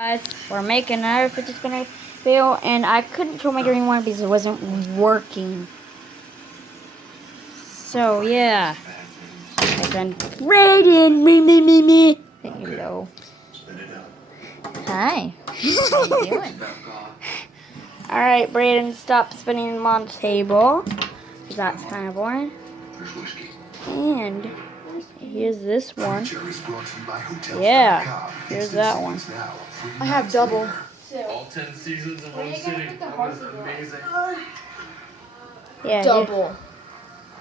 Guys, we're making another fidget spinner video, and I couldn't show my green one because it wasn't working. So yeah, my friend Brayden, me. Hello. Hi. How you doing? All right, Brayden, stop spinning them on the table, because that's kind of boring. And here's this one. Yeah, here's that one. I have double. All 10 seasons in one sitting. That was amazing. Yeah, Double.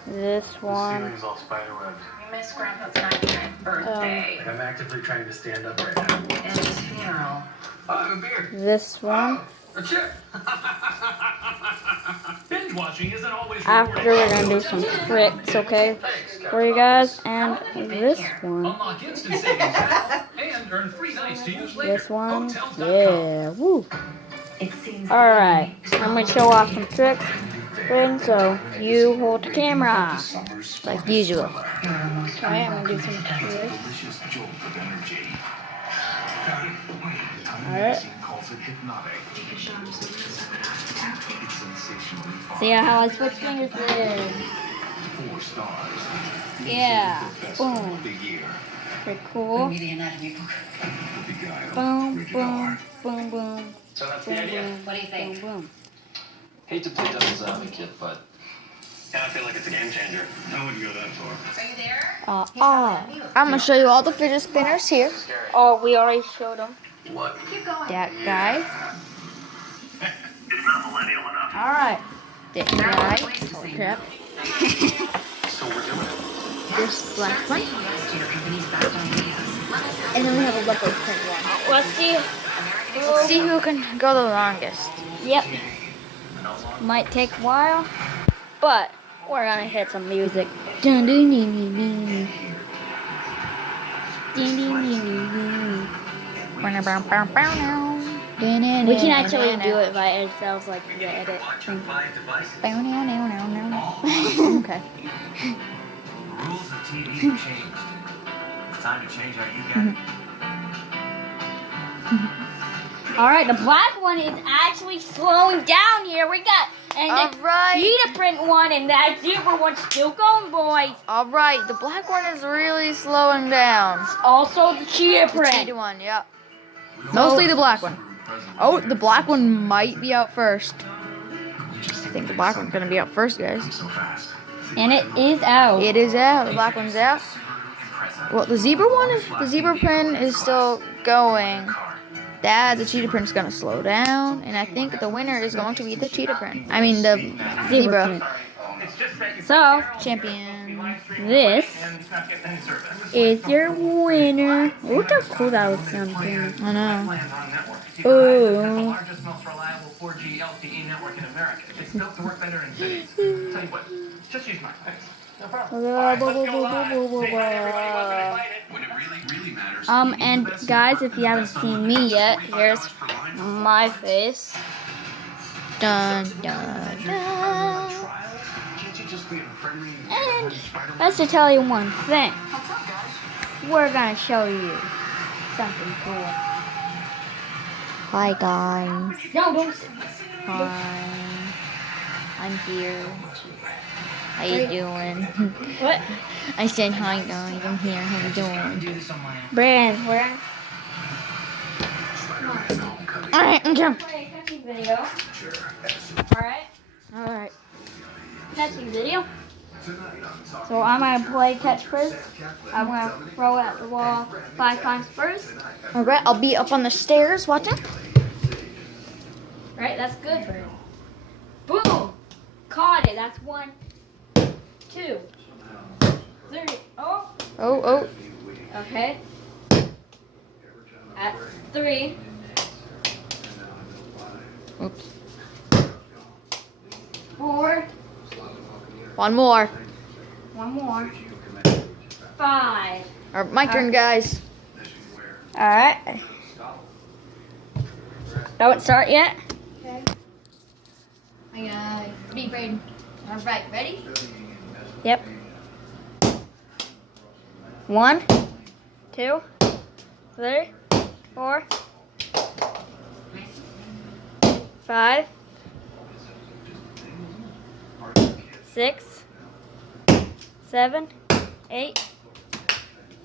This one. The ceiling's all spiderwebs. We missed Grandpa's 99th birthday. I'm actively trying to stand up right now. And his funeral. A beer. This one. A chip. Binge watching isn't always After we're gonna do some tricks, okay, for you guys, and this one. Unlock instant savings now and earn free nights to use later. This one. Hotels.com. Yeah. Woo. All right. I'm gonna show off some tricks. And so you hold the camera like usual. Alright, I'm gonna do some tricks. Alright. See how I switch fingers with? Yeah. Boom. Pretty cool. Boom, boom, boom, boom. So that's the idea. What do you think? Boom, boom. Hate to play devil's advocate, but And I feel like it's a game changer. I wouldn't go that far. Are you there? I'm gonna show you all the fidget spinners here. Oh, we already showed them. What? Keep going. That guy. It's not millennial enough. Alright. That guy. Wait a Oh second. crap. So we're doing it. This black one. Yes to your company's best ideas. And then we have a leopard print one. Let's see. Let's see who can go the longest. Yep. Might take a while, but we're gonna hit some music. Dun, dun, dun, dun, dun. Dun, dun, dun, dun, dun. We can actually do it by ourselves, like the edit thing. Okay. Rules of TV have changed. It's time to change how you get it. Alright, the black one is actually slowing down here. We got and the Alright. cheetah print one and that zebra one's still going, boys. Alright, the black one is really slowing down. Also the cheetah The print. cheetah one, yep. Mostly the black one. Oh, the black one might be out first. I think the black one's gonna be out first, guys. And it is out. It is out. The black one's out. Well, the zebra print is still going. The cheetah print's gonna slow down, and I think the winner is going to be the cheetah print. I mean the zebra. So, Champion. this is your winner. Look how cool that looks on camera. I know. Ooh. Largest, most reliable 4G LTE network in America. It's built to work better in cities. Tell you what, just use my face. No problem. Alright, let's go live. Say hi to everybody. Welcome to When it really matters. And guys, if you haven't seen me yet, here's my face. Dun dun dun. And let's just tell you one thing. We're gonna show you something cool. Hi guys. No, don't. Hi. I'm here. How you doing? What? I said hi guys. I'm here. How you doing? Do this on my own. Brand, we're Alright, okay. play a catching video. Alright? Alright. Catching video. So I'm gonna play catch first. I'm gonna throw it at the wall 5 times first. Alright, I'll be up on the stairs watching. Right, that's good for him. Boom! Caught it. That's 1, 2, 3. Oh, Oh. okay. At 3. Oops. 4. One more. 1 more. 5. Alright, my turn, guys. Alright. Don't start yet. Okay. I gotta be ready. Alright, ready? Yep. 1, 2, 3, 4, 5, 6, 7, 8,